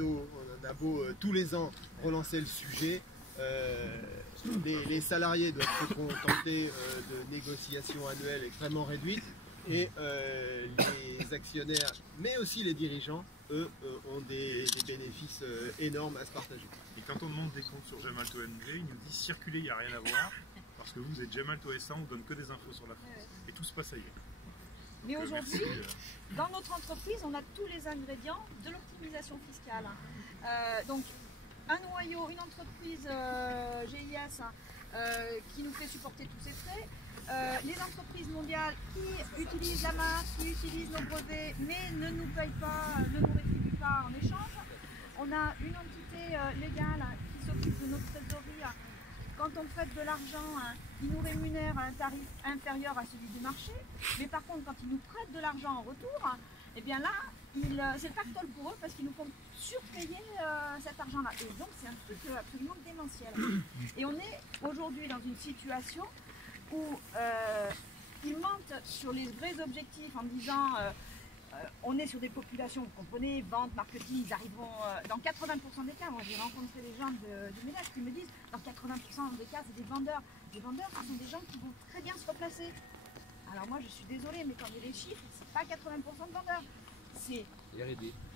on a beau tous les ans relancer le sujet, les salariés doivent se contenter de négociations annuelles extrêmement réduites et les actionnaires, mais aussi les dirigeants, eux, ont des bénéfices énormes à se partager. Et quand on demande des comptes sur Gemalto MG, ils nous disent circuler, il n'y a rien à voir, parce que vous êtes Gemalto SA, on ne donne que des infos sur la France. Et tout se passe ailleurs. Mais aujourd'hui, dans notre entreprise, on a tous les ingrédients de l'optimisation fiscale. Donc, un noyau, une entreprise GIS qui nous fait supporter tous ces frais, les entreprises mondiales qui utilisent la marque, qui utilisent nos brevets, mais ne nous payent pas, ne nous rétribuent pas en échange. On a une entité légale qui s'occupe de notre trésorerie. Quand on prête de l'argent, ils nous rémunèrent à un tarif inférieur à celui du marché. Mais par contre, quand ils nous prêtent de l'argent en retour, eh bien là, c'est le pactole pour eux parce qu'ils nous font surpayer cet argent-là. Et donc, c'est un truc absolument démentiel. Et on est aujourd'hui dans une situation où ils mentent sur les vrais objectifs en disant on est sur des populations, vous comprenez, vente, marketing, ils arriveront dans 80% des cas. Moi j'ai rencontré des gens du MEDEF qui me disent dans 80% des cas c'est des vendeurs. Des vendeurs, ce sont des gens qui vont très bien se replacer. Alors moi je suis désolée, mais quand il y a les chiffres, c'est pas 80% de vendeurs. C'est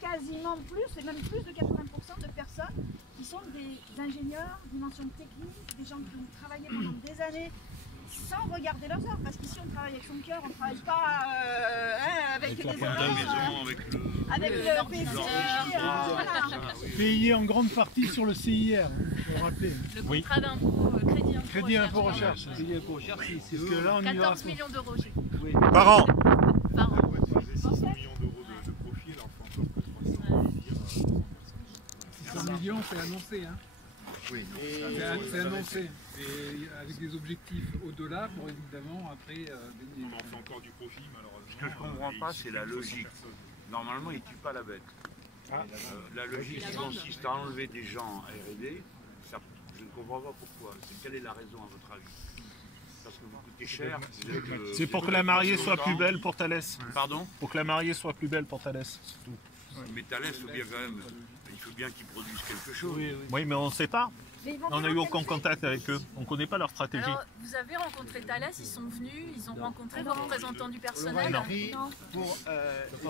quasiment plus, et même plus de 80% de personnes qui sont des ingénieurs, dimension technique, des gens qui ont travaillé pendant des années sans regarder leurs heures, parce qu'ici on travaille avec son cœur, on ne travaille pas avec des heures, avec le PCI, voilà. Payé en grande partie sur le CIR, il faut rappeler. Le contrat d'impôt, crédit impôt recherche. Crédit impôt recherche, c'est ce que là on 14 millions d'euros. Oui. Par an. Par an. 6 millions d'euros de profit, alors il faut encore que 600 millions, c'est annoncé. Hein. Oui, c'est annoncé. Et avec des objectifs au-delà pour évidemment après baigner. On en fait encore du profit, malheureusement. Ce que je ne comprends pas, c'est la logique. Normalement, ils ne tuent pas la bête. La logique qui consiste à enlever des gens à R&D, je ne comprends pas pourquoi. Quelle est la raison à votre avis? Parce que vous coûtez cher. C'est pour que la mariée soit plus belle pour Thalès. Pardon? Pour que la mariée soit plus belle pour Thalès, c'est tout. Mais Thalès, il faut bien qu'ils produisent quelque chose. Oui, mais on ne sait pas. On n'a eu aucun contact avec eux. On ne connaît pas leur stratégie. Alors, vous avez rencontré Thalès, ils sont venus, ils ont rencontré vos représentants du On personnel. leur a pris pour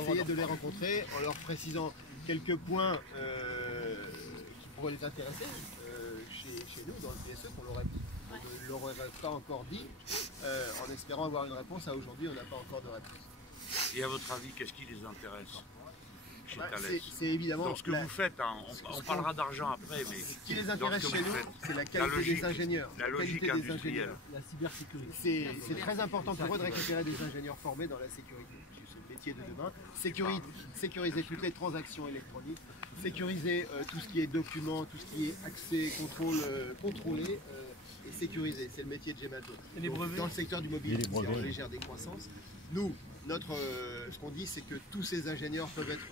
essayer de les rencontrer en leur précisant quelques points qui pourraient les intéresser chez nous dans le PSE qu'on l'aurait dit. On ne l'aurait pas encore dit en espérant avoir une réponse. À aujourd'hui, on n'a pas encore de réponse. Et à votre avis, qu'est-ce qui les intéresse chez Thalès? C'est évidemment. Dans ce que vous faites, hein, on parlera d'argent après, mais ce qui les intéresse chez nous, c'est la qualité des ingénieurs. La logique industrielle. La cybersécurité. C'est très important pour eux de récupérer des ingénieurs formés dans la sécurité. C'est le métier de demain. Sécuriser toutes les transactions électroniques, sécuriser tout ce qui est documents, tout ce qui est accès, contrôle, contrôlé et sécurisé. C'est le métier de Gemalto. Dans le secteur du mobile, c'est en légère décroissance. Nous, ce qu'on dit, c'est que tous ces ingénieurs peuvent être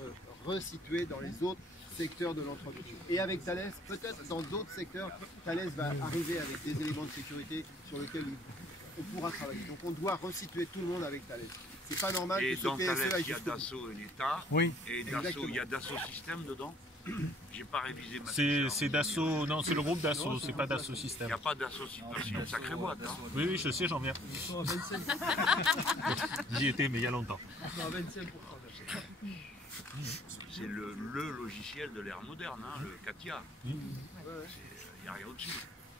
resitués dans les autres secteurs de l'entreprise. Et avec Thalès, peut-être dans d'autres secteurs, Thalès va arriver avec des éléments de sécurité sur lesquels on pourra travailler. Donc on doit resituer tout le monde avec Thalès. C'est pas normal et que dans ce PSE Thalès, aille il y a jusqu'au bout. Dassault et l'État. Oui. Et Dassault, il y a Dassault Systèmes dedans. J'ai pas révisé ma C'est Dassault, non, c'est le groupe Dassault, c'est pas Dassault Il Systèmes. n'y a pas Dassault Systèmes, c'est une sacrée boîte. Hein. Oui, oui, je sais, j'en viens. J'y étais, mais il y a longtemps. C'est le logiciel de l'ère moderne, hein, le CATIA. Il n'y a rien au-dessus.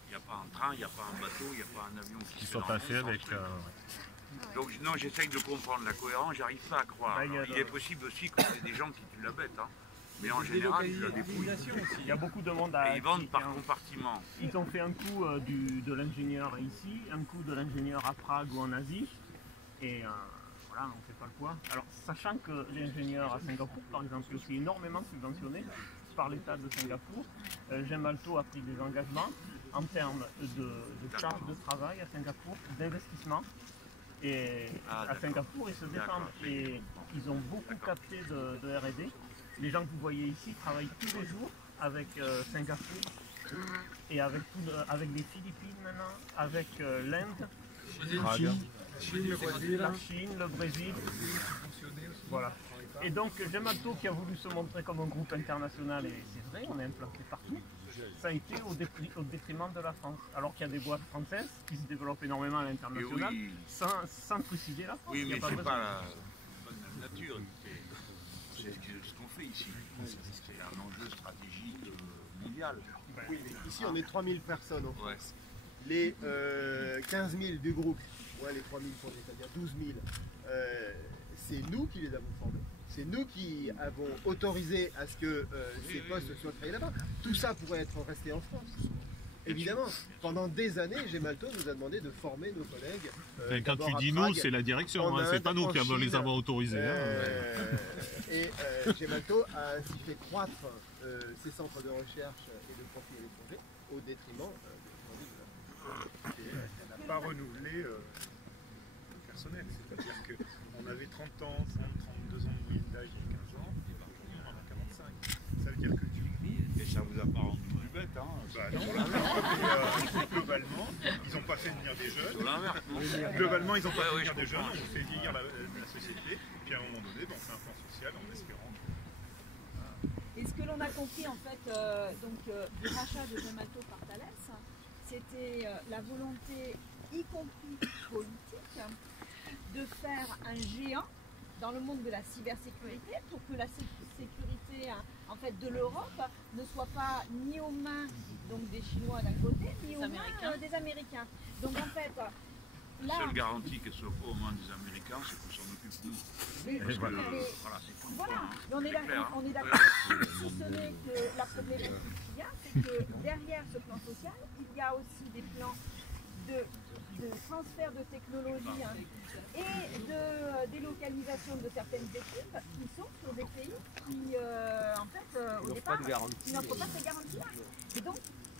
Il n'y a pas un train, il n'y a pas un bateau, il n'y a pas un avion qui soit pas fait avec. Donc non, j'essaye de comprendre la cohérence, j'arrive pas à croire. Alors, il est possible aussi qu'on ait des gens qui tuent la bête. Hein. Mais en général, ils la dépouillent. Il y a beaucoup de monde et ils vendent par compartiment. Ils ont fait un coup de l'ingénieur ici, un coup de l'ingénieur à Prague ou en Asie. Et voilà, on ne fait pas le poids. Alors, sachant que l'ingénieur à Singapour, par exemple, qui est énormément subventionné par l'État de Singapour, Gemalto a pris des engagements en termes de charges de travail à Singapour, d'investissement. Et à Singapour, ils se défendent. Et ils ont beaucoup capté de R&D. Les gens que vous voyez ici travaillent tous les jours avec Singapour et avec les Philippines maintenant, avec l'Inde, la Chine, le Brésil. Voilà. départ. Et donc Gemalto qui a voulu se montrer comme un groupe international, et c'est vrai, on est implanté partout, ça a été au détriment de la France. Alors qu'il y a des boîtes françaises qui se développent énormément à l'international, oui. sans trucider la France. Oui, mais pas c'est besoin. pas la nature. C'est ce qu'on fait ici. C'est un enjeu stratégique mondial. Oui, mais ici on est 3000 personnes en France. Ouais. Les 15 000 du groupe, ouais, les 3 000 pour c'est-à-dire 12 000, c'est nous qui les avons formés. C'est nous qui avons autorisé à ce que ces postes soient créés là-bas. Tout ça pourrait être resté en France. Évidemment, pendant des années, Gemalto nous a demandé de former nos collègues. Quand tu dis nous, c'est la direction, hein, c'est pas nous qui les avons autorisés. Et Gemalto a ainsi fait croître ses centres de recherche et de profil à l'étranger au détriment Elle n'a pas renouvelé le personnel. C'est-à-dire qu'on avait 30 ans, 32 ans de moyenne d'âge il y a 15 ans, et aujourd'hui on en a 45. Ça veut dire que Et ça vous a pas rendu plus bête, hein? bah non, mais globalement, ils n'ont pas fait venir des jeunes. Globalement, ils n'ont pas fait venir des jeunes, on fait vieillir la société, puis à un moment donné, on fait un plan social en espérant. Et ce que l'on a compris en fait du rachat de Gemalto par Thales, c'était la volonté, y compris politique, de faire un géant dans le monde de la cybersécurité pour que la sécurité en fait, de l'Europe ne soit pas ni aux mains donc, des Chinois d'un côté, ni aux mains des Américains. Donc en fait, là... La seule garantie qu'elle soit pas aux mains des Américains, c'est qu'on s'en occupe nous. Parce que, voilà, c'est tout. Voilà, mais on est d'accord. Si ce n'est que la problématique qu'il y a, c'est que derrière ce plan social, il y a aussi des plans de transfert de technologie et de délocalisation de certaines équipes qui sont sur des pays qui, en fait, au départ, n'offrent pas ces garanties-là. Et donc,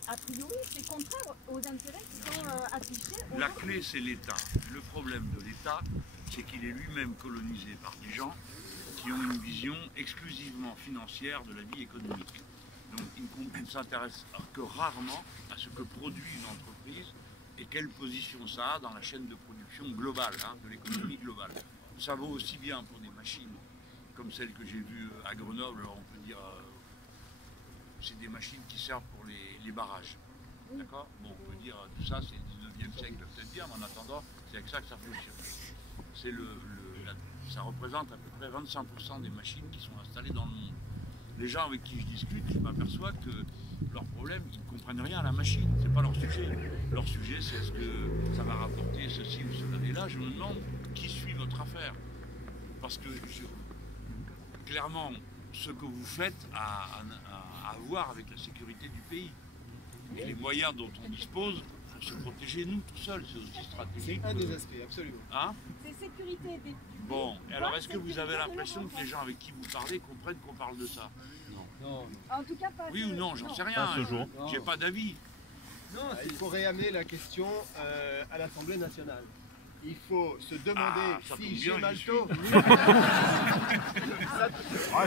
a priori, c'est contraire aux intérêts qui sont affichés. La clé, c'est l'État. Le problème de l'État, c'est qu'il est lui-même colonisé par des gens qui ont une vision exclusivement financière de la vie économique. Donc, il ne s'intéresse que rarement à ce que produit une entreprise et quelle position ça a dans la chaîne de production globale, de l'économie globale. Ça vaut aussi bien pour des machines comme celles que j'ai vues à Grenoble, on peut dire, c'est des machines qui servent pour les barrages. D'accord? Bon, on peut dire, tout ça c'est le 19e siècle, peut-être bien, mais en attendant, c'est avec ça que ça fonctionne. Ça représente à peu près 25% des machines qui sont installées dans le monde. Les gens avec qui je discute, je m'aperçois que leur problème, ils ne comprennent rien à la machine, c'est pas leur sujet. Leur sujet, c'est est-ce que ça va rapporter ceci ou cela. Et là, je me demande qui suit votre affaire. Parce que clairement, ce que vous faites a à voir avec la sécurité du pays. Et les moyens dont on dispose pour se protéger nous tout seuls, c'est aussi stratégique. C'est un des aspects, absolument. Hein? C'est sécurité des... Bon, alors est-ce que vous avez l'impression que les gens avec qui vous parlez comprennent qu'on parle de ça? Non. En tout cas, pas... Oui ou non, j'en sais rien. J'ai pas d'avis. Non, il faut réamener la question à l'Assemblée nationale. Il faut se demander si Gemalto...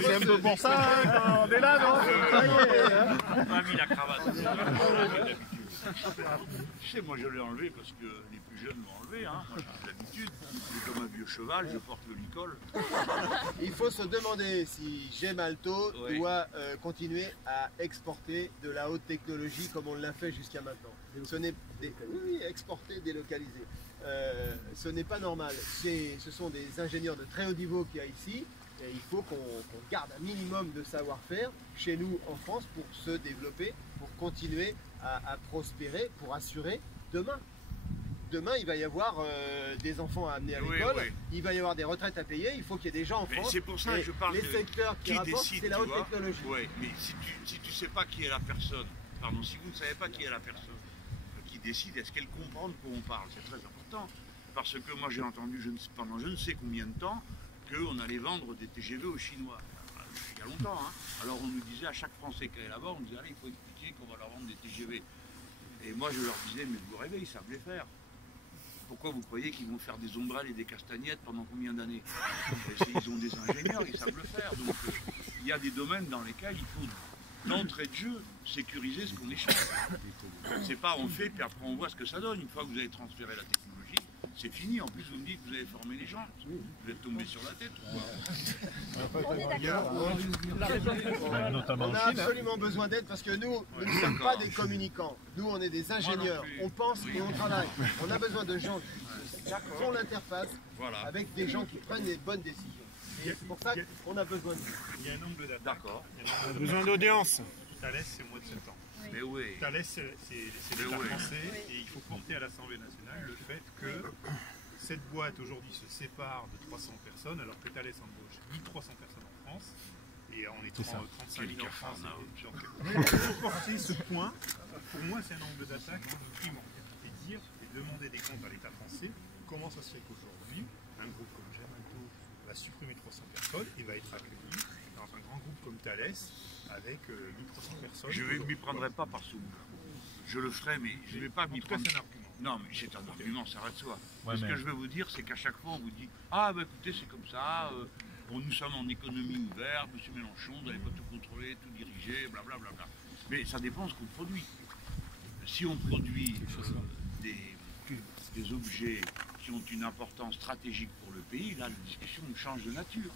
c'est un peu pour ça qu'on est là, non? On m'a mis la cravate. Je sais, moi je l'ai enlevé parce que les plus jeunes l'ont enlevé. Moi j'ai l'habitude. Comme un vieux cheval, je porte le licol. Il faut se demander si Gemalto doit continuer à exporter de la haute technologie comme on l'a fait jusqu'à maintenant. Ce n'est exporter, délocaliser. Ce n'est pas normal. Ce sont des ingénieurs de très haut niveau qu'il y a ici. Et il faut qu'on garde un minimum de savoir-faire chez nous en France pour se développer, pour continuer à prospérer, pour assurer demain. Demain, il va y avoir des enfants à amener à l'école, il va y avoir des retraites à payer, il faut qu'il y ait des gens en France. C'est pour ça que je parle les secteurs qui rapportent, c'est la haute technologie. Oui, mais si tu ne sais pas qui est la personne, pardon, si vous ne savez pas qui est la personne qui décide, est-ce qu'elle comprend de quoi on parle? C'est très important. Parce que moi j'ai entendu pendant je ne sais combien de temps qu'on allait vendre des TGV aux Chinois. Il y a longtemps. Alors on nous disait à chaque Français qui allait là-bas, on nous disait allez, il faut expliquer qu'on va leur vendre des TGV. Et moi je leur disais mais vous rêvez, ils savent les faire. Pourquoi vous croyez qu'ils vont faire des ombrelles et des castagnettes pendant combien d'années? Ils ont des ingénieurs, ils savent le faire. Donc il y a des domaines dans lesquels il faut d'entrée de jeu sécuriser ce qu'on échange. C'est pas on fait puis après on voit ce que ça donne. Une fois que vous avez transféré la technologie, c'est fini. En plus, vous me dites que vous avez formé les gens. Vous êtes tombé sur la tête ou quoi? On est d'accord. Notamment On en a Chine. absolument besoin d'aide parce que nous ne sommes pas des communicants. Nous, on est des ingénieurs. plus. On pense et on travaille. On a besoin de gens qui font l'interface Voilà. avec des gens qui prennent les bonnes décisions. Et c'est pour ça qu'on a besoin de vous. Il y a un angle d'attaque. D'accord. Il y a un angle Besoin d'audience. Thalès, c'est au mois de septembre. Mais oui. Thalès, c'est l'État oui. français et il faut porter à l'Assemblée nationale le fait que cette boîte aujourd'hui se sépare de 300 personnes alors que Thalès embauche 1300 personnes en France et on est 35 000 en France. Donc, il faut porter ce point. Pour moi, c'est un angle d'attaque primordial. Et dire et demander des comptes à l'État français comment ça se fait qu'aujourd'hui, un groupe comme Gemalto va supprimer 300 personnes et va être accueilli dans un grand groupe comme Thalès avec 1300 personnes. Je ne m'y prendrai pas par sous. Je le ferai, mais je ne vais pas m'y En tout cas, prendre. c'est un argument. Non, mais c'est un argument, ça reste soi. Ouais, Ce mais- que je veux vous dire, c'est qu'à chaque fois, on vous dit « Ah, bah écoutez, c'est comme ça, bon, nous sommes en économie ouverte, monsieur Mélenchon, vous n'allez pas tout contrôler, tout diriger, blablabla. Bla, bla. » Mais ça dépend de ce qu'on produit. Si on produit des objets qui ont une importance stratégique pour le pays, là, la discussion change de nature.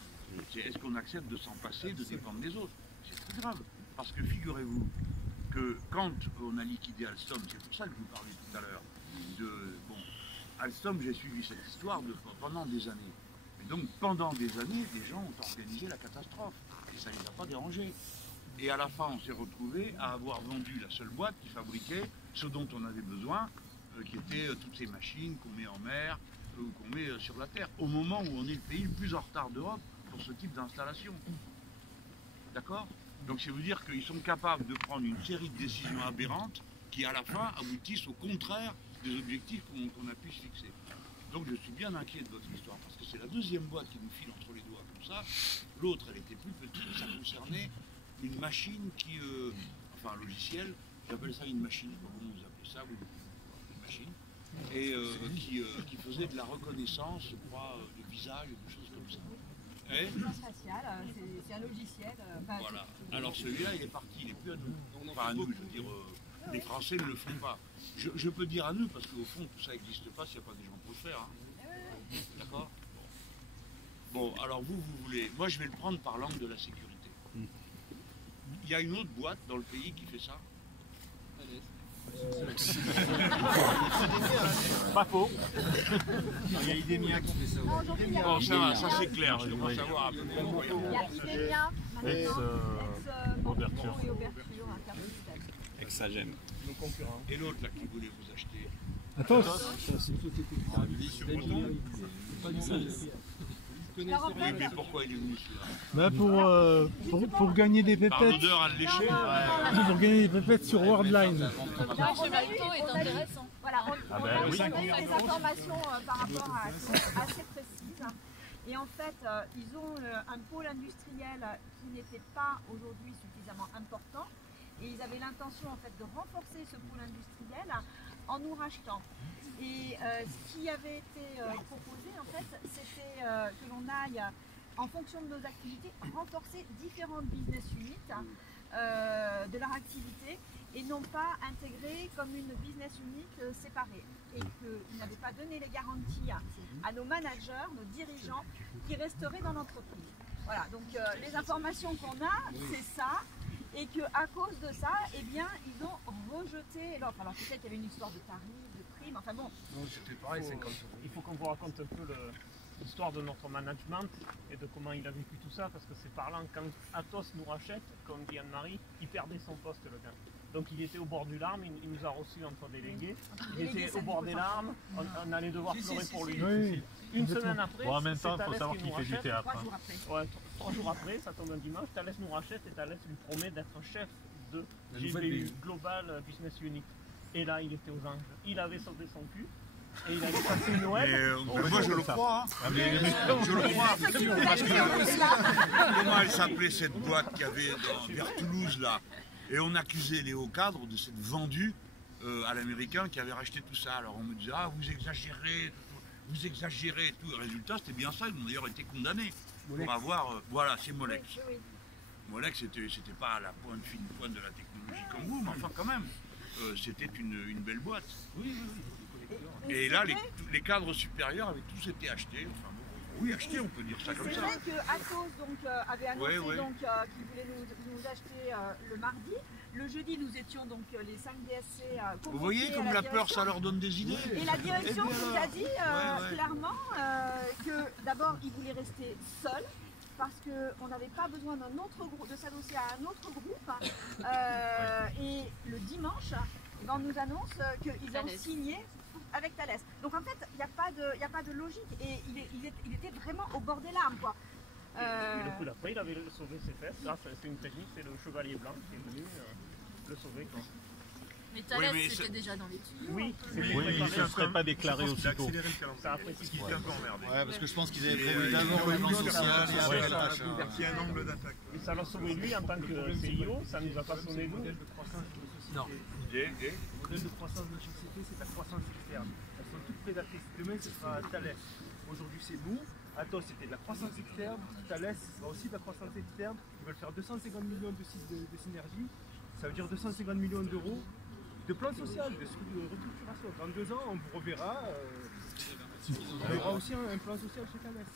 C'est est-ce qu'on accepte de s'en passer, de dépendre des autres? C'est très grave. Parce que figurez-vous que quand on a liquidé Alstom, c'est pour ça que je vous parlais tout à l'heure, bon, Alstom, j'ai suivi cette histoire pendant des années. Et donc pendant des années, des gens ont organisé la catastrophe. Et ça ne les a pas dérangés. Et à la fin, on s'est retrouvé à avoir vendu la seule boîte qui fabriquait ce dont on avait besoin, qui étaient toutes ces machines qu'on met en mer ou qu'on met sur la terre, au moment où on est le pays le plus en retard d'Europe pour ce type d'installation. D'accord? Donc c'est vous dire qu'ils sont capables de prendre une série de décisions aberrantes qui à la fin aboutissent au contraire des objectifs qu'on a pu se fixer. Donc je suis bien inquiet de votre histoire, parce que c'est la deuxième boîte qui nous file entre les doigts comme ça. L'autre, elle était plus petite, ça concernait une machine qui, enfin un logiciel, j'appelle ça une machine, je sais pas comment vous appelez ça, une machine, et qui faisait de la reconnaissance, je crois, de visage, des choses comme ça. Et Spatial, c'est un logiciel. voilà. Alors celui-là, il est parti, il n'est plus à nous. Enfin à nous, je veux dire, les Français ne le font pas. Je peux dire à nous, parce qu'au fond, tout ça n'existe pas s'il n'y a pas des gens pour le faire. Hein. D'accord? Bon, alors vous voulez... Moi, je vais le prendre par l'angle de la sécurité. Il y a une autre boîte dans le pays qui fait ça? Pas faux. Il y a Idemia qui fait ça. Aujourd'hui, il y a Bon, ça va, ça c'est clair, je commence à voir un peu plus il y a Idemia, maintenant, Ouverture. et Ouverture, un terme système. Exagène. Et l'autre là qui voulait vous acheter. Attends, Oui, mais pourquoi il est venu celui-là? pour gagner des Par pépettes, l'odeur à le lécher? pour gagner des pépettes sur Worldline. Gemalto est intéressant. Voilà, on ben a oui. eu des informations par rapport à assez précises. Et en fait, ils ont un pôle industriel qui n'était pas aujourd'hui suffisamment important. Et ils avaient l'intention en fait de renforcer ce pôle industriel en nous rachetant. Et ce qui avait été proposé en fait, c'était que l'on aille, en fonction de nos activités, renforcer différentes business units de leur activité et non pas intégrer comme une business unit séparée. Et qu'ils n'avaient pas donné les garanties à nos managers, nos dirigeants, qui resteraient dans l'entreprise. Voilà, donc les informations qu'on a, c'est ça. Et qu'à cause de ça, eh bien, ils ont rejeté l'offre. Alors peut-être qu'il y avait une histoire de tarifs, de primes, enfin bon. C'était pareil, 50 euros. Il faut qu'on vous raconte un peu l'histoire de notre management et de comment il a vécu tout ça, parce que c'est parlant, quand Atos nous rachète, comme dit Anne-Marie, il perdait son poste, le gars. Donc il était au bord du larme, il nous a reçus entre délégués, il était au bord des larmes, on allait devoir pleurer pour lui. Oui. Une semaine après, Bon, en même temps, c'est il faut Thalès savoir qui qu'il nous fait du rachète. théâtre. 3 hein. jours après. Ouais, 3 jours après, ça tombe un dimanche, Thalès nous rachète et Thalès lui promet d'être chef de La nouvelle GBU, BU. Global Business Unit. Et là, il était aux anges. Il avait sauvé son cul et il allait passer Noël. Moi je le crois. Hein. Je le crois. Parce que comment elle s'appelait cette boîte qu'il y avait vers Toulouse là? Et on accusait les hauts cadres de s'être vendus à l'américain qui avait racheté tout ça. Alors on me disait, ah vous exagérez et tout. Le résultat c'était bien ça, ils ont d'ailleurs été condamnés pour avoir. Voilà, c'est Molex. Molex c'était pas à la fine pointe de la technologie comme vous, mais enfin quand même, c'était une belle boîte. Oui. Et là, les cadres supérieurs avaient tous été achetés. Enfin, bon, oui, achetés, on peut dire ça comme ça. C'est vrai qu'Atos avait annoncé qu'il voulait nous acheter le mardi. Le jeudi, nous étions donc les 5 DSC convoqués. Vous voyez comme la peur, ça leur donne des idées. Et la direction nous a dit clairement que d'abord, ils voulaient rester seuls, parce qu'on n'avait pas besoin d'un autre groupe, de s'adosser à un autre groupe. Et le dimanche, on nous annonce qu'ils ont signé avec Thales. Donc en fait, il n'y a pas de logique. Et il était vraiment au bord des larmes, quoi. Et le coup d'après, il avait sauvé ses fesses. Là, c'est une technique, c'est le chevalier blanc qui est venu le sauver. Quoi. Mais Thales, c'était déjà dans les tuyaux. Oui, mais ça ne serait pas déclaré aussitôt. Ça a précipité un peu emmerdé. Ouais, parce que je pense qu'ils avaient prévu d'abord le plan social et après le machin. Il y a un angle d'attaque. Et ça l'a sauvé lui en tant que CIO, ça nous a pas sonné nous. Non. Et Le modèle de croissance de notre société, c'est de la croissance externe. Elles sont toutes prédatrices. Demain, ce sera Thales. Aujourd'hui, c'est nous. Atos, c'était de la croissance externe. Thales sera aussi de la croissance externe. Ils veulent faire 250 millions de synergie. Ça veut dire 250 millions d'euros de plan social, de restructuration. Dans 2 ans, on vous reverra. Il y aura aussi un plan social chez Thales.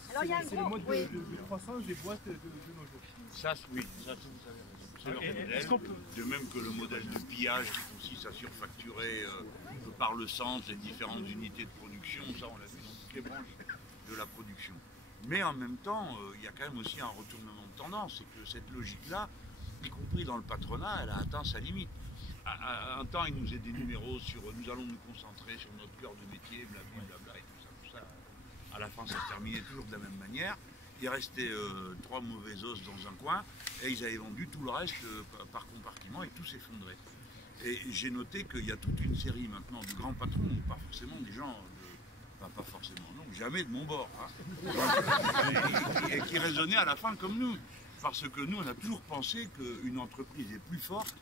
C'est le mode de croissance des boîtes de nos jours. ça, oui, ça vous avez raison. C'est leur modèle. De même que le modèle de pillage qui consiste à surfacturer par le sens les différentes unités de production, ça on l'a vu dans toutes les branches de la production. Mais en même temps, il y a quand même aussi un retournement de tendance, c'est que cette logique-là, y compris dans le patronat, elle a atteint sa limite. À un temps, il nous faisait des numéros sur nous allons nous concentrer sur notre cœur de métier, blablabla et tout ça. À la fin, ça se terminait toujours de la même manière. Il restait 3 mauvais os dans un coin et ils avaient vendu tout le reste par compartiment et tout s'effondrait. Et j'ai noté qu'il y a toute une série maintenant de grands patrons, pas forcément des gens, pas forcément, non, jamais de mon bord, hein, et qui raisonnaient à la fin comme nous. Parce que nous, on a toujours pensé qu'une entreprise est plus forte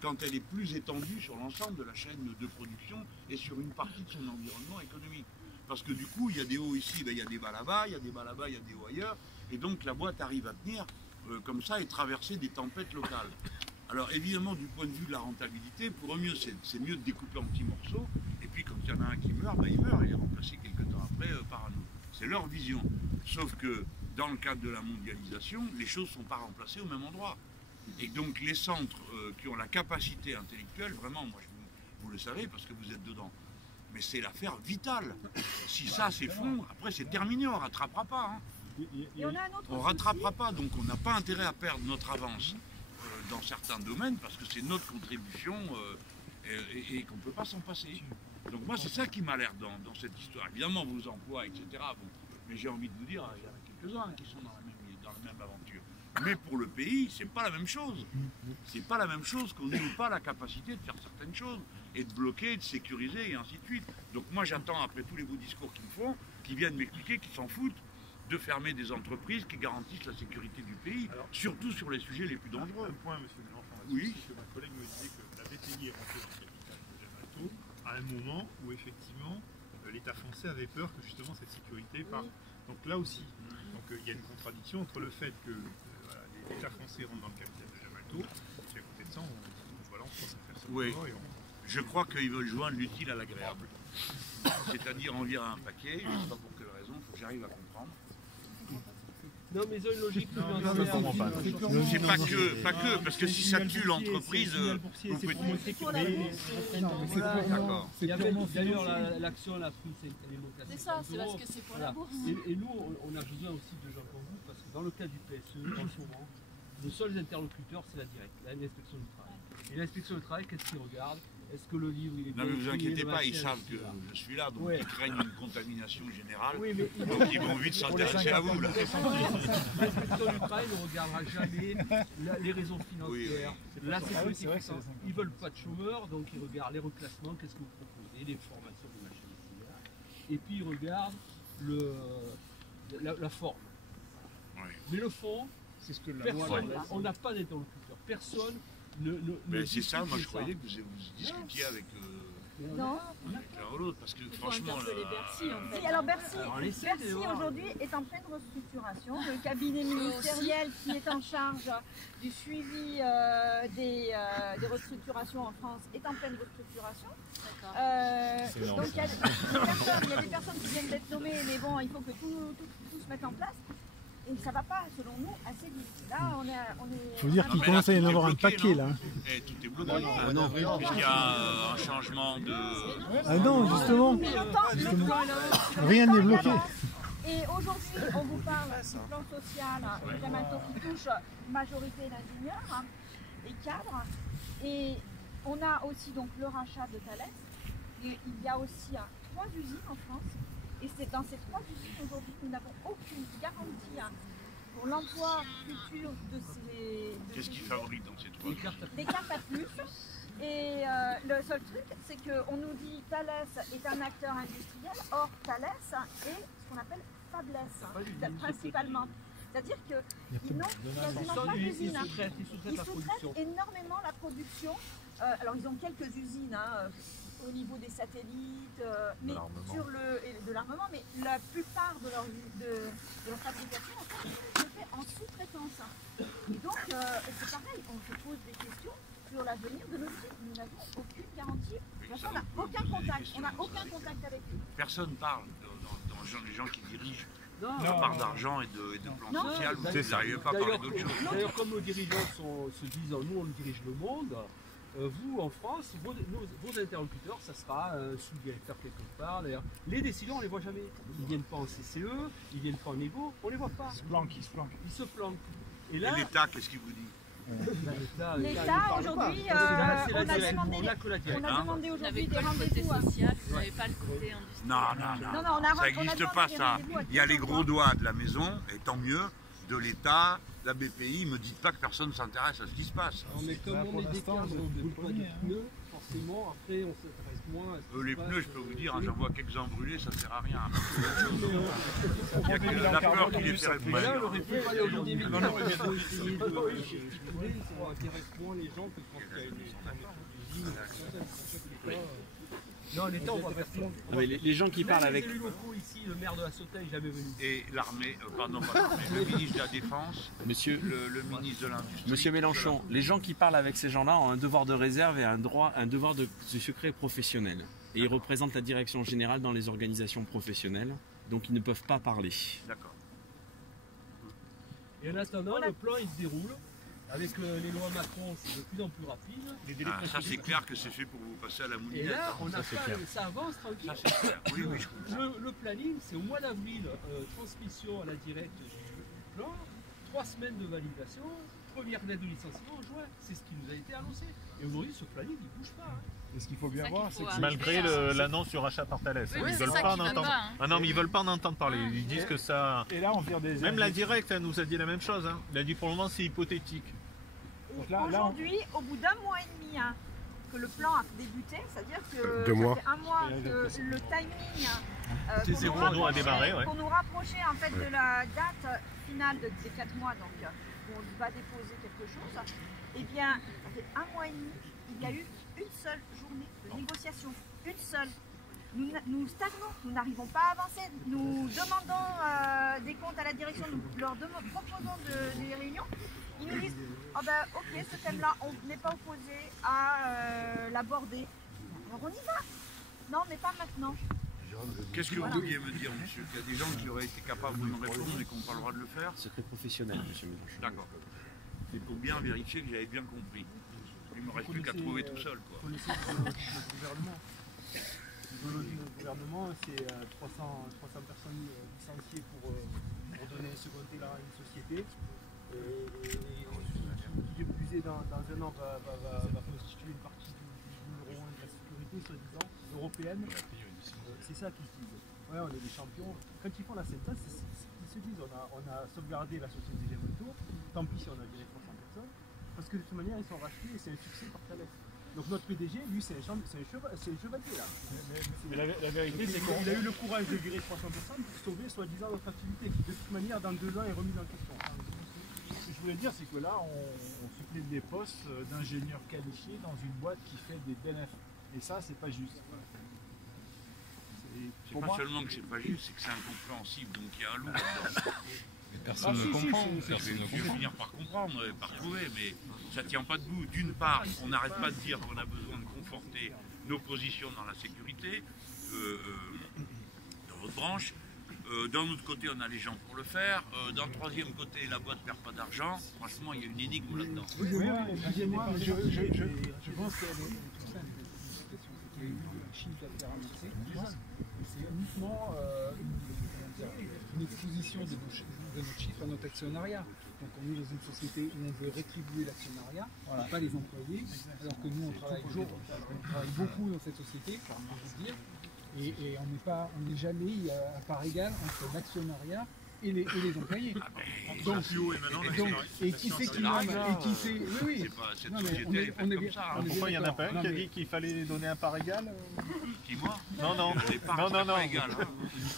quand elle est plus étendue sur l'ensemble de la chaîne de production et sur une partie de son environnement économique. Parce que du coup, il y a des hauts ici, ben, il y a des bas là-bas, il y a des bas là-bas, il y a des hauts ailleurs. Et donc la boîte arrive à tenir comme ça et traverser des tempêtes locales. Alors évidemment, du point de vue de la rentabilité, pour mieux, c'est mieux de découper en petits morceaux. Et puis quand il y en a un qui meurt, ben, il meurt et il est remplacé quelques temps après par un autre. C'est leur vision. Sauf que dans le cadre de la mondialisation, les choses ne sont pas remplacées au même endroit. Et donc les centres qui ont la capacité intellectuelle, vraiment, moi vous le savez parce que vous êtes dedans, mais c'est l'affaire vitale. Si ça s'effondre, après c'est terminé, on ne rattrapera pas. Hein. On ne rattrapera pas, donc on n'a pas intérêt à perdre notre avance dans certains domaines parce que c'est notre contribution et qu'on ne peut pas s'en passer. Donc moi c'est ça qui m'alerte dans cette histoire. Évidemment vos emplois, etc. Bon, mais j'ai envie de vous dire, il y en a quelques-uns qui sont dans la même aventure. Mais pour le pays, c'est pas la même chose. C'est pas la même chose qu'on n'ait pas la capacité de faire certaines choses et de bloquer, de sécuriser et ainsi de suite. Donc moi j'attends après tous les beaux discours qu'ils me font, qu'ils viennent m'expliquer qu'ils s'en foutent de fermer des entreprises qui garantissent la sécurité du pays, alors, surtout sur les sujets les plus dangereux. Un point, monsieur Mélenchon, oui. C'est que ma collègue me disait que la BPI est rentrée dans le capital de Gemalto à un moment où effectivement l'État français avait peur que justement cette sécurité parte. Donc là aussi, il y a une contradiction entre le fait que l'État français rentre dans le capital de Gemalto, et à côté de ça, on balance pour faire ça. Oui. Je crois qu'ils veulent joindre l'utile à l'agréable. C'est-à-dire en virer un paquet, je ne sais pas pour quelle raison, il faut que j'arrive à comprendre. Non, mais ils ont une logique. C'est pas que, parce que si ça tue l'entreprise, vous pouvez... D'accord. D'ailleurs, l'action, la prise, c'est ça, c'est parce que c'est pour la bourse. Et nous, on a besoin aussi de gens comme vous, parce que dans le cas du PSE, en ce moment, nos seuls interlocuteurs, c'est la directe, l'inspection du travail. Et l'inspection du travail, qu'est-ce qu'ils regardent? Est-ce que le livre il est bien? Non mais vous inquiétez pas, ils savent que je suis là, donc ils craignent une contamination générale, donc ils vont vite s'intéresser à vous. L'inspection du travail ne regardera jamais les raisons financières, la sécurité. Ils veulent pas de chômeurs, donc ils regardent les reclassements, qu'est-ce que vous proposez, les formations de machin, etc. Et puis ils regardent la forme. Mais le fond, c'est ce que on n'a pas d'interlocuteur. Personne. Mais c'est ça, moi je croyais que vous discutiez avec non. l'un ou l'autre, parce que franchement... Bercy, en fait. Si, alors Bercy aujourd'hui est en pleine restructuration. Le cabinet ministériel qui est en charge du suivi des restructuration en France est en pleine restructuration. énorme, Donc il y a des personnes qui viennent d'être nommées, mais bon, il faut que tout se mette en place. Et ça ne va pas, selon nous, assez vite. Là, on est... Il faut dire qu'il commence à y en avoir un paquet, là. Et tout est bloqué. Puisqu'il y a un changement de... Ah non, justement. Rien n'est bloqué. Et aujourd'hui, on vous parle du plan social, évidemment, qui touche majorité d'ingénieurs et cadres. Et on a aussi donc le rachat de Thales. Et il y a aussi 3 usines en France. Et c'est dans ces 3 usines aujourd'hui, nous n'avons aucune garantie pour l'emploi futur de ces... Qu'est-ce qu'ils fabriquent dans ces 3 usines? Des cartes à plus. Et le seul truc, c'est qu'on nous dit Thales est un acteur industriel. Or, Thales est ce qu'on appelle fabless, principalement. C'est-à-dire qu'ils n'ont quasiment pas d'usine. Ils sous-traitent énormément la production. Alors, ils ont quelques usines au niveau des satellites, mais sur de l'armement, mais la plupart de leur fabrication en fait, se fait en sous-traitance. Et donc, c'est pareil, on se pose des questions sur l'avenir de nos sites. Nous n'avons aucune garantie. On n'a aucun contact. On n'a aucun contact avec eux. Personne parle dans les gens qui dirigent. On parle d'argent et de plan social. Vous n'arrivez pas à parler d'autre chose. D'ailleurs, comme nos dirigeants se disent, nous on dirige le monde, vous en France, vos interlocuteurs, ça sera sous-directeur quelque part. D'ailleurs, les décisions, on ne les voit jamais. Ils ne viennent pas en CCE, ils ne viennent pas en négo, on ne les voit pas. Ils se planquent. Et là, l'État, qu'est-ce qu'il vous dit? L'État, aujourd'hui, on a demandé aujourd'hui des rendez-vous. Vous n'avez pas le côté industriel. Non, ça n'existe pas ça. Il y a les gros doigts de la maison, et tant mieux, de l'État, la BPI. Ne me dites pas que personne ne s'intéresse à ce qui se passe. Mais comme on est des cadres, on ne brûle pas de pneus, forcément, après on s'intéresse moins à ce qui se Les passe. pneus, je peux vous dire, j'en vois quelques-uns brûlés, ça ne sert à rien. Il n'y a que la peur qui les fait réfléchir. Là, on aurait pu aller aujourd'hui, mais on aurait pu essayer de stimuler, ça intéresse moins les gens que quand il y a une usine. Non, l'État, on va faire ça. Les gens qui parlent avec... Les élus locaux ici, le maire de la Sauterre n'est jamais venu. Et l'armée, pardon, pas l'armée, le ministre de la Défense, le ministre de l'Industrie. Monsieur Mélenchon, les gens qui parlent avec ces gens-là ont un devoir de réserve et un devoir de secret professionnel. Et ils représentent la direction générale dans les organisations professionnelles, donc ils ne peuvent pas parler. D'accord. Et en attendant, le plan il se déroule. Avec les lois Macron, c'est de plus en plus rapide. Ça, c'est clair que c'est fait pour vous passer à la moulinette. Et là, ça avance tranquille. Ça, c'est clair. Oui, je comprends. Le planning, c'est au mois d'avril, transmission à la directe du plan, 3 semaines de validation, première date de licenciement en juin. C'est ce qui nous a été annoncé. Et aujourd'hui, ce planning, il ne bouge pas. Et ce qu'il faut bien voir, c'est que malgré l'annonce du rachat par Thales, ils veulent pas en entendre. Ah non, mais ils veulent pas en entendre parler. Ils disent que ça. Et là, on vire des. Même la directe nous a dit la même chose. Il a dit pour le moment c'est hypothétique. Aujourd'hui, au bout d'un mois et demi que le plan a débuté, c'est-à-dire que 2 mois. ça fait un mois que le timing pour nous rapprocher en fait de la date finale des 4 mois, donc où on va déposer quelque chose, eh bien, ça fait un mois et demi, il y a eu une seule journée de négociation, une seule. Nous stagnons, nous n'arrivons pas à avancer, nous demandons des comptes à la direction, nous leur proposons des réunions. Ils nous disent, oh ben, ok, ce thème-là, on n'est pas opposé à l'aborder. Alors on y va. Non, mais pas maintenant. Qu'est-ce que vous vouliez me dire, monsieur? Qu'il y a des gens qui auraient été capables de me répondre et qui n'ont pas le droit de le faire? Secret professionnel, monsieur Mélenchon. D'accord. Il faut bien vérifier que j'avais bien compris. Il ne me reste plus qu'à trouver tout seul. Vous connaissez le gouvernement. L'idéologie de notre gouvernement, c'est 300 personnes licenciées pour donner ce côté-là à une société. Qui est plus dans un an va constituer une partie du numéro 1 de la sécurité, soi-disant, européenne. C'est ça qu'ils se disent. Ouais, on est des champions. Quand ils font la synthèse, ils se disent on a sauvegardé la société des motos, tant pis si on a viré 300 personnes, parce que de toute manière ils sont rachetés et c'est un succès par Thales. Donc notre PDG, lui, c'est un chevalier là. Mais la vérité, c'est qu'il a eu le courage de virer 300 personnes pour sauver soi-disant notre activité, qui de toute manière, dans 2 ans, est remise en question. Ce que je voulais dire, c'est que là, on supplée des postes d'ingénieurs qualifiés dans une boîte qui fait des DNF. Et ça, c'est pas juste. C'est pas seulement que c'est pas juste, c'est que c'est incompréhensible. Donc il y a un loup là-dedans. Personne ne comprend. Je vais finir par comprendre, par trouver, mais ça ne tient pas debout. D'une part, on n'arrête pas de dire qu'on a besoin de conforter nos positions dans la sécurité, dans votre branche. D'un autre côté, on a les gens pour le faire. D'un troisième côté, la boîte ne perd pas d'argent. Franchement, il y a une énigme là-dedans. Excusez-moi, mais je pense qu'il y a un chiffre d'affaires annoncé. C'est uniquement une exposition de notre chiffre à notre actionnariat. Donc on est dans une société où on veut rétribuer l'actionnariat, pas les employés, alors que nous on travaille beaucoup dans cette société, je veux dire, et on n'est jamais à part égale entre l'actionnariat et les employés. Donc, et qui c'est qui nomme, et qui c'est... Oui, cette société est faite comme ça. Pourquoi il y en a pas un qui a dit qu'il fallait donner un part égal? Qui, moi? Non. Non, égal, hein.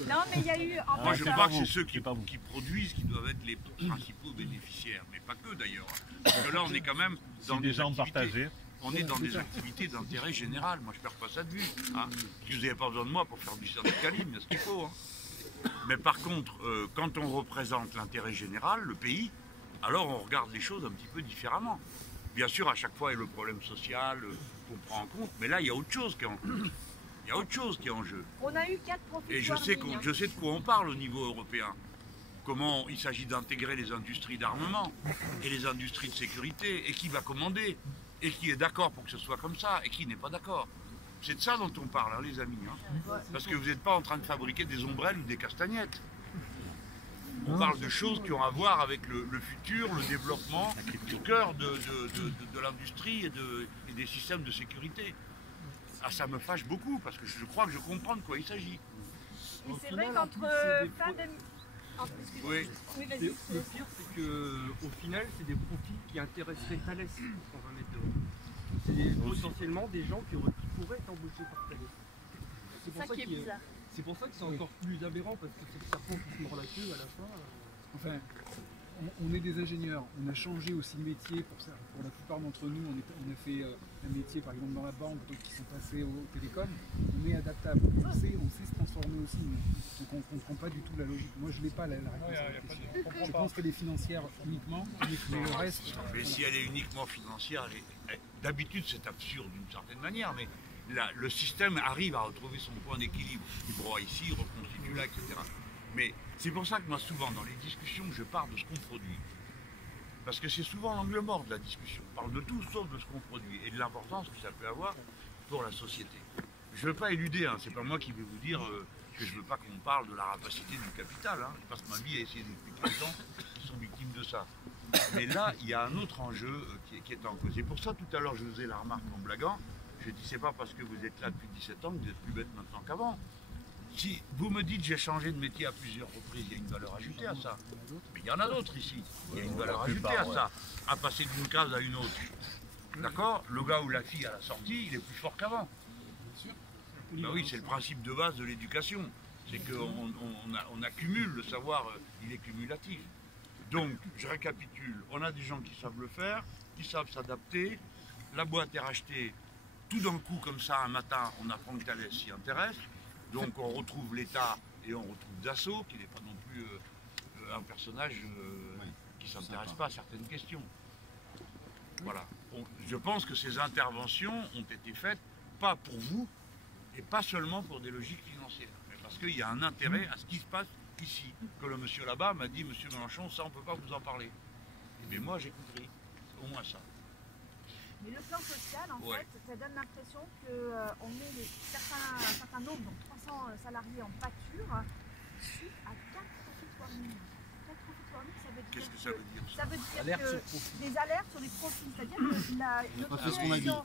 Non, mais il y a eu... Moi, je crois que c'est ceux qui produisent qui doivent être les principaux bénéficiaires, mais pas que d'ailleurs. Parce que là, on est quand même dans des gens partagés. On est dans des activités d'intérêt général. Moi, je ne perds pas ça de vue. Hein. Vous n'avez pas besoin de moi pour faire du syndicalisme, il y a ce qu'il faut. Hein. Mais par contre, quand on représente l'intérêt général, le pays, alors on regarde les choses un petit peu différemment. Bien sûr, à chaque fois, il y a le problème social qu'on prend en compte, mais là, il y a autre chose qui est en jeu. Il y a autre chose qui est en jeu. On a eu 4 professeurs. Et je sais de quoi on parle au niveau européen. Comment il s'agit d'intégrer les industries d'armement et les industries de sécurité, et qui va commander, et qui est d'accord pour que ce soit comme ça, et qui n'est pas d'accord. C'est de ça dont on parle, hein, les amis. Hein. Parce que vous n'êtes pas en train de fabriquer des ombrelles ou des castagnettes. On parle de choses qui ont à voir avec le futur, le développement du cœur de l'industrie et des systèmes de sécurité. Ah, ça me fâche beaucoup, parce que je crois que je comprends de quoi il s'agit. Mais c'est vrai qu'entre fin de... Oui. Le pire, c'est qu'au final, c'est des profits qui intéresseraient Thales qu'on va mettre devant. C'est potentiellement des gens qui pourraient être embauchés par Thales. C'est ça qui est bizarre. C'est pour ça que c'est encore plus aberrant, parce que c'est le serpent qui se mord la queue à la fin. Enfin, on est des ingénieurs, on a changé aussi de métier pour ça. Pour la plupart d'entre nous, on a fait un métier par exemple dans la banque, d'autres qui sont passés au télécom. On est adaptable, on sait se transformer aussi. Donc on ne comprend pas du tout la logique. Moi je n'ai pas la réponse à la question. Je pense qu'elle est financière uniquement, mais le reste... Mais si elle est uniquement financière, d'habitude c'est absurde d'une certaine manière, mais le système arrive à retrouver son point d'équilibre. Il broie ici, il reconstitue là, etc. Mais c'est pour ça que moi, souvent, dans les discussions, je parle de ce qu'on produit. Parce que c'est souvent l'angle mort de la discussion. On parle de tout sauf de ce qu'on produit et de l'importance que ça peut avoir pour la société. Je ne veux pas éluder, hein, c'est pas moi qui vais vous dire que je ne veux pas qu'on parle de la rapacité du capital. Hein. Je passe ma vie à essayer d'expliquer aux gens qui sont victimes de ça. Mais là, il y a un autre enjeu qui est en cause. Et pour ça, tout à l'heure, je vous ai la remarque en blaguant. Je dis, c'est pas parce que vous êtes là depuis 17 ans que vous êtes plus bête maintenant qu'avant. Si vous me dites j'ai changé de métier à plusieurs reprises, il y a une valeur ajoutée à ça. Mais il y en a d'autres ici. Il y a une valeur ajoutée à ça, à passer d'une case à une autre. D'accord? Le gars ou la fille à la sortie, il est plus fort qu'avant. Ben oui, c'est le principe de base de l'éducation. C'est qu'on accumule le savoir, il est cumulatif. Donc, je récapitule, on a des gens qui savent le faire, qui savent s'adapter. La boîte est rachetée tout d'un coup comme ça, un matin, on apprend que Thales s'y intéresse. Donc on retrouve l'État et on retrouve Dassault, qui n'est pas non plus un personnage qui ne s'intéresse pas à certaines questions. Voilà. Je pense que ces interventions ont été faites pas pour vous et pas seulement pour des logiques financières, mais parce qu'il y a un intérêt à ce qui se passe ici. Que le monsieur là-bas m'a dit, monsieur Mélenchon, ça on ne peut pas vous en parler. Et bien moi j'ai compris, au moins ça. Mais le plan social, en fait, ça donne l'impression qu'on met un certain nombre, donc 300 salariés en pâture, suite à 4 profit warnings. 4 profit warnings, ça veut dire... Qu'est-ce que ça veut dire? Ça veut dire que des alertes sur les profits, c'est-à-dire que l'autorisation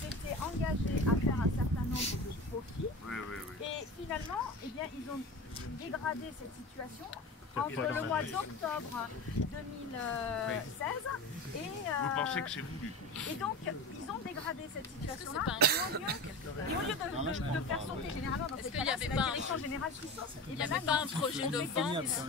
s'était engagée à faire un certain nombre de profits, et finalement, eh bien, ils ont dégradé cette situation entre le mois d'octobre 2016 et... Vous pensez que c'est voulu? Et donc, ils ont dégradé cette situation-là, et au lieu de faire sauter généralement dans cette cas-là, c'est la direction générale qui saute. Il n'y avait pas un projet de vente.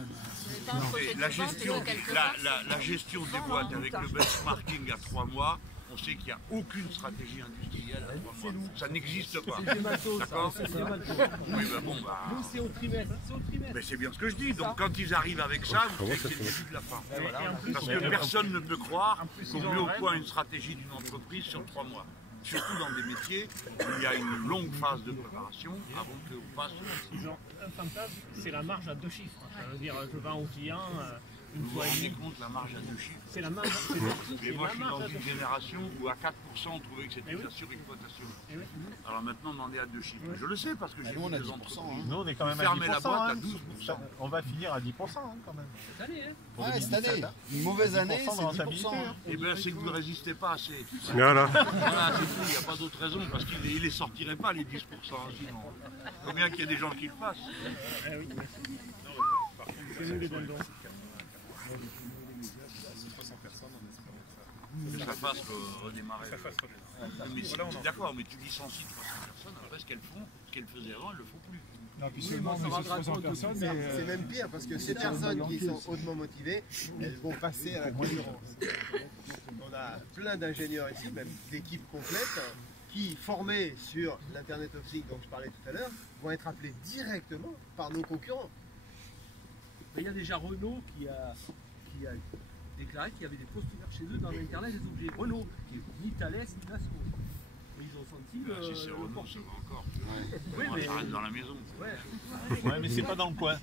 La gestion des boîtes avec le benchmarking à 3 mois, on sait qu'il n'y a aucune stratégie industrielle à 3 mois. Ça n'existe pas. C'est des matos, d'accord? c'est des matos. Oui, ben bon, bah... Nous, c'est au trimestre. Mais c'est bien ce que je dis. Donc quand ils arrivent avec ça, vous savez que c'est le début de la fin. Parce que personne ne peut croire qu'on met au point une stratégie d'une entreprise sur 3 mois. Surtout dans des métiers où il y a une longue phase de préparation avant qu'on passe. Ils ont un fantasme, c'est la marge à 2 chiffres. Ça veut dire, je vends au client une Vous vous fois et rendez demi. compte la marge à 2 chiffres? C'est la marge. Et moi je suis dans une génération où à 4% on trouvait que c'était de la surexploitation. Alors maintenant on en est à 2 chiffres. Je le sais parce que j'ai vu des entreprises. Nous, on est quand même à 10%. Fermer la boîte à hein. 12%. On va finir à 10% quand même. Cette année, hein. Pour Ouais, cette 2017, année. hein. Une mauvaise année, 10% de c'est rentabilité, 10%. hein. Eh bien c'est que vous ne résistez pas assez. Voilà. Voilà, c'est tout, il n'y a pas d'autre raison parce qu'il ne les sortirait pas les 10%. Sinon, il faut bien qu'il y ait des gens qui le fassent. Eh oui. C'est nous les dindons. Que ça fasse redémarrer. Mais si, d'accord, mais tu licencies 300 personnes, après ce qu'elles font, ce qu'elles faisaient avant, elles ne le font plus. Non, puis seulement, mais c'est 300 personnes, c'est même pire parce que ces personnes qui sont hautement motivées, elles vont passer à la concurrence. On a plein d'ingénieurs ici, même d'équipes complètes, qui, formés sur l'Internet of Things dont je parlais tout à l'heure, vont être appelés directement par nos concurrents. Mais il y a déjà Renault qui a déclaré qu'il y avait des postes ouverts chez eux dans l'Internet des objets. Renault, qui est ni Thales ni Lasco. Et ils ont senti Si c'est Renault, ça va encore. Oui, On mais... s'arrête dans la maison. Ouais, mais c'est pas dans le coin. Ouais,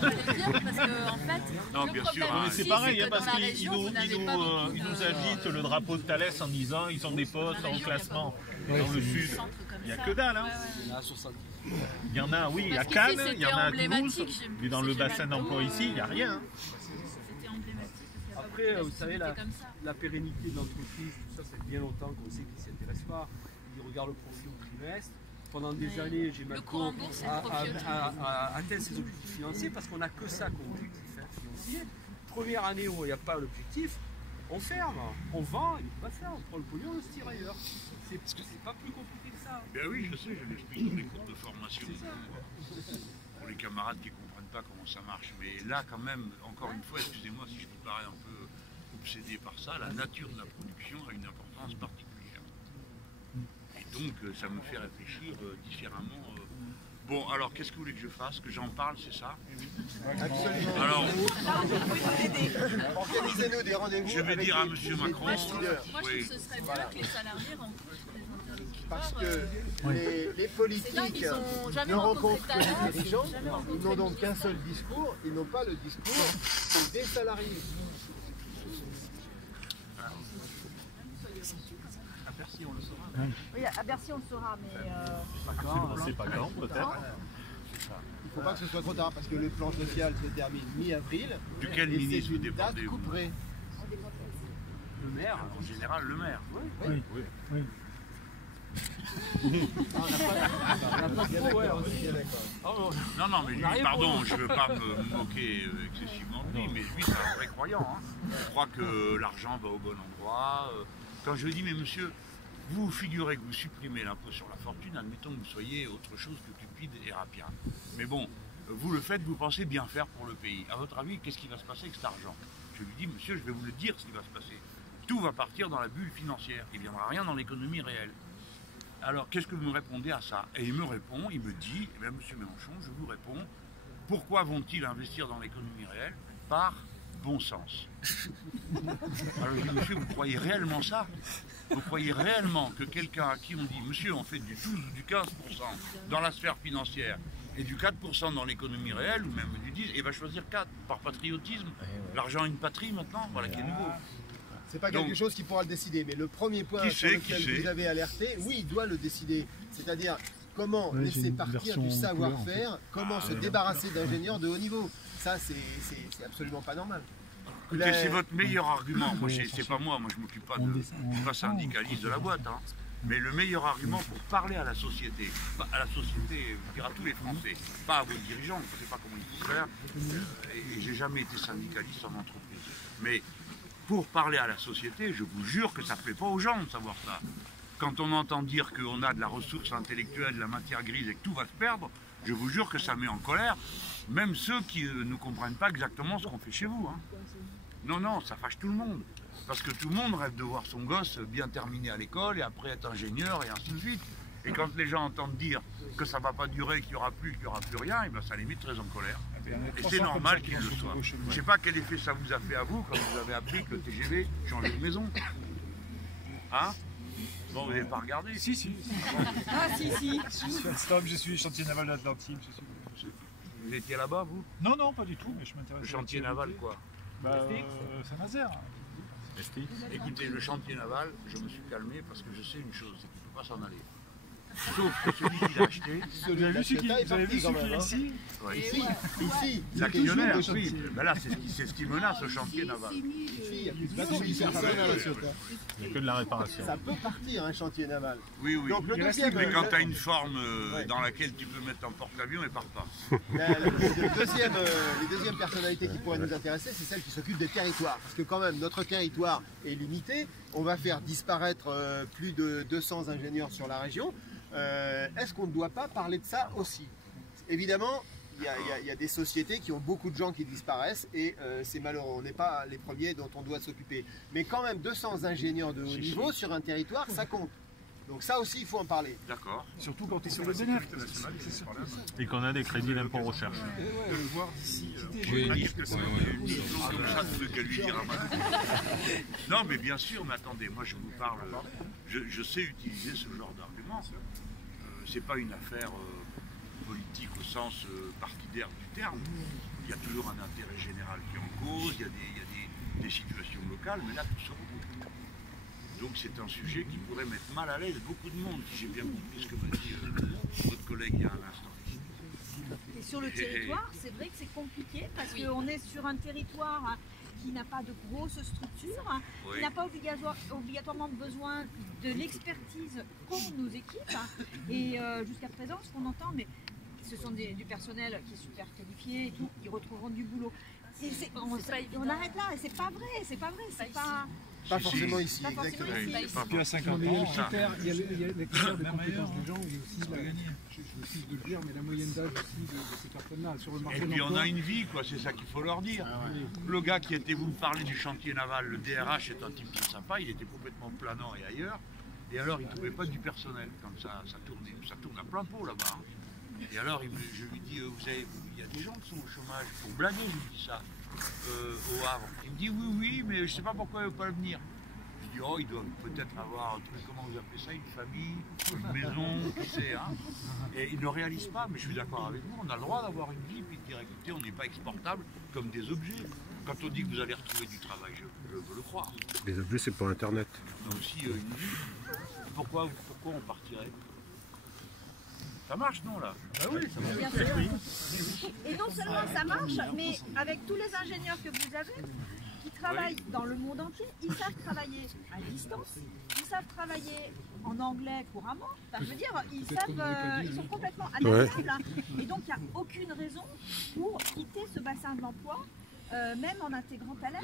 j'allais dire, parce que en fait, Non, le bien problème sûr, hein, Mais c'est ici, pareil, c'est hein, que parce dans la qu'ils région, nous, vous n'avez pas beaucoup ils nous de- agitent le drapeau de Thalès en disant ils ont des postes en classement. Ouais, Dans le c'est sud, des centres comme il n'y a ça. que dalle. Hein. Il y en a 70. Il y en a, oui, à Parce qu'ici, Cannes, il y c'était en a à emblématique, Toulouse, j'ai- mais dans le j'ai bassin mal d'emploi compris. ici, il n'y a rien. C'était emblématique. parce qu'il y a pas Après, beaucoup vous savez, d'activités comme ça. la pérennité de l'entreprise, tout ça, ça fait bien longtemps qu'on sait qu'ils ne s'y intéressent pas. Ils regardent le profit au trimestre. Pendant des Ouais. années, j'ai Le cours en bourse, c'est le profit au trimestre. atteint ses objectifs financiers parce qu'on n'a que ça comme objectif financier. Première année où il n'y a pas l'objectif, on ferme, on vend, il ne faut pas faire, on prend le pognon, on se tire ailleurs. C'est pas plus compliqué que ça. Ben oui, je sais, je l'explique dans les cours de formation pour les camarades qui ne comprennent pas comment ça marche. Mais là, quand même, encore une fois, excusez-moi si je me parais un peu obsédé par ça, la nature de la production a une importance particulière. Et donc, ça me fait réfléchir différemment. Bon, alors, qu'est-ce que vous voulez que je fasse? Que j'en parle, c'est ça? Absolument. Alors, organisez-nous des rendez-vous. je vais avec dire à les- M. les Macron. Moi, je trouve Oui. que ce serait bien que les salariés rencontrent les interlocuteurs. Parce que les C'est dingue, politiques ils ont jamais ne rencontré rencontrent que Thalès, les dirigeants, jamais rencontré ils n'ont donc le qu'un ministre. seul discours, ils n'ont pas le discours des salariés. À Bercy, on le saura. Oui, à Bercy, on le saura, mais... C'est pas quand, peut-être. Il ne faut pas que ce soit trop tard parce que le plan social se termine mi-avril. Duquel et ministre c'est vous une date dépendez-vous? couperée. Le maire, En général, le maire. Non, non, mais lui, pardon, je ne veux pas me moquer excessivement de lui, mais lui, c'est un vrai croyant. Hein. Il croit que l'argent va au bon endroit. Quand je lui dis, mais monsieur, vous figurez que vous supprimez l'impôt sur la fortune, admettons que vous soyez autre chose que cupide et rapien. Mais bon, vous le faites, vous pensez bien faire pour le pays. À votre avis, qu'est-ce qui va se passer avec cet argent? Je lui dis, monsieur, je vais vous le dire ce qui va se passer. Tout va partir dans la bulle financière. Il ne viendra rien dans l'économie réelle. Alors, qu'est-ce que vous me répondez à ça? Et il me répond, il me dit, eh bien, monsieur Mélenchon, je vous réponds, pourquoi vont-ils investir dans l'économie réelle? Par bon sens. Alors, je dis, monsieur, vous croyez réellement ça? Vous croyez réellement que quelqu'un à qui on dit, monsieur, on fait du 12 ou du 15% dans la sphère financière et du 4% dans l'économie réelle, ou même du 10%, et va choisir 4 par patriotisme? L'argent a une patrie maintenant, voilà qui est nouveau. C'est pas Donc, quelque chose qui pourra le décider, mais le premier point Qui sur sait, lequel qui sait vous avez alerté, oui, il doit le décider. C'est-à-dire comment Ouais, j'ai laisser une partir version du couleur, savoir-faire, comment se débarrasser d'ingénieurs de haut niveau. Ça, c'est absolument pas normal. Écoutez, c'est votre meilleur argument. Moi, c'est pas moi je m'occupe pas je suis pas syndicaliste de la boîte. Hein. Mais le meilleur argument pour parler à la société, à la société, je veux dire à tous les Français, pas à vos dirigeants, je ne sais pas comment il faut faire, et j'ai jamais été syndicaliste en entreprise. Mais pour parler à la société, je vous jure que ça ne plaît pas aux gens de savoir ça. Quand on entend dire qu'on a de la ressource intellectuelle, de la matière grise et que tout va se perdre, je vous jure que ça met en colère même ceux qui ne comprennent pas exactement ce qu'on fait chez vous. Hein. Non, non, ça fâche tout le monde. Parce que tout le monde rêve de voir son gosse bien terminé à l'école et après être ingénieur et ainsi de suite. Et quand les gens entendent dire que ça ne va pas durer, qu'il n'y aura plus rien, et ben ça les met très en colère. Et c'est normal qu'ils le soient. Je ne sais pas quel effet ça vous a fait à vous quand vous avez appris que le TGV changeait de maison. Hein? Bon, vous n'avez pas regardé? Si. Ah, si. Stop, je suis chantier naval d'Atlantique. Vous étiez là-bas, vous? Non, pas du tout, mais je m'intéresse. Le chantier naval, quoi? Saint-Nazaire. Écoutez, le chantier naval, je me suis calmé parce que je sais une chose, c'est qu'il ne faut pas s'en aller. Sauf que celui qui l'a acheté... Vous avez vu ce qui est ici? Ici, l'actionnaire, oui. Ben là, c'est ce qui menace le chantier naval. Il n'y a plus de bateau qui sert à rien à la Ciotat. Il n'y a que de la réparation. Ça peut partir, un chantier naval. Oui. Donc, le deuxième, mais quand tu as une forme dans laquelle tu peux mettre un porte-avions, elle ne part pas. Les deuxièmes personnalités qui pourraient nous intéresser, c'est celles qui s'occupent des territoires. Parce que quand même, notre territoire est limité. On va faire disparaître plus de 200 ingénieurs sur la région. Est-ce qu'on ne doit pas parler de ça aussi? Évidemment, il y a des sociétés qui ont beaucoup de gens qui disparaissent et c'est malheureux. On n'est pas les premiers dont on doit s'occuper. Mais quand même, 200 ingénieurs de haut niveau sur un territoire, ça compte. Donc ça aussi, il faut en parler. D'accord. Surtout quand ils sont les bénéfices. Et qu'on a des crédits d'impôt recherche. De le voir d'ici. Non, mais bien sûr, mais attendez, moi je vous parle, je sais utiliser ce genre d'argument. C'est pas une affaire politique au sens partidaire du terme. Il y a toujours un intérêt général qui est en cause, il y a des situations locales, mais là tout se regroupe. Donc c'est un sujet qui pourrait mettre mal à l'aise beaucoup de monde, si j'ai bien compris ce que m'a dit votre collègue il y a un instant. Et sur le territoire, c'est vrai que c'est compliqué parce qu'on est sur un territoire qui n'a pas de grosses structures, qui n'a pas obligatoirement besoin de l'expertise qu'ont nos équipes. Et jusqu'à présent, ce qu'on entend, mais ce sont du personnel qui est super qualifié et tout, ils retrouveront du boulot. On arrête là, et c'est pas vrai, c'est pas. Pas forcément ici, Pas forcément exactement. ici. Depuis à 50 ans, il y a les critères de compétences des gens et aussi, je refuse de le dire, mais la moyenne d'âge aussi de ces personnes-là. Sur le marché Et puis on a une vie, quoi, c'est ça qu'il faut leur dire. Le gars qui était, vous me parlez du chantier naval, le DRH est un type très sympa, il était complètement planant et ailleurs. Et alors il ne trouvait pas du personnel, comme ça tourne à plein pot là-bas. Et alors je lui dis, il y a des gens qui sont au chômage, pour blaguer, je lui dis ça. Au Havre. Il me dit oui, mais je ne sais pas pourquoi il ne veut pas venir. Je dis oh, ils doivent peut-être avoir un truc, comment vous appelez ça, une famille, une maison, tu sais. Hein. Et ils ne réalisent pas, mais je suis d'accord avec vous, on a le droit d'avoir une vie, puis de dire écoutez, on n'est pas exportable comme des objets. Quand on dit que vous allez retrouver du travail, je veux le croire. Les objets, c'est pour Internet. On a aussi une vie. Pourquoi on partirait? Ça marche, non, là? Ah oui, ça marche. Bien sûr. Et non seulement ça marche, mais avec tous les ingénieurs que vous avez, qui travaillent dans le monde entier, ils savent travailler à distance, ils savent travailler en anglais couramment, enfin, je veux dire, ils sont complètement adaptables. Et donc, il n'y a aucune raison pour quitter ce bassin de l'emploi, même en intégrant Thales.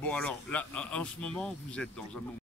Bon, alors, là, en ce moment, vous êtes dans un moment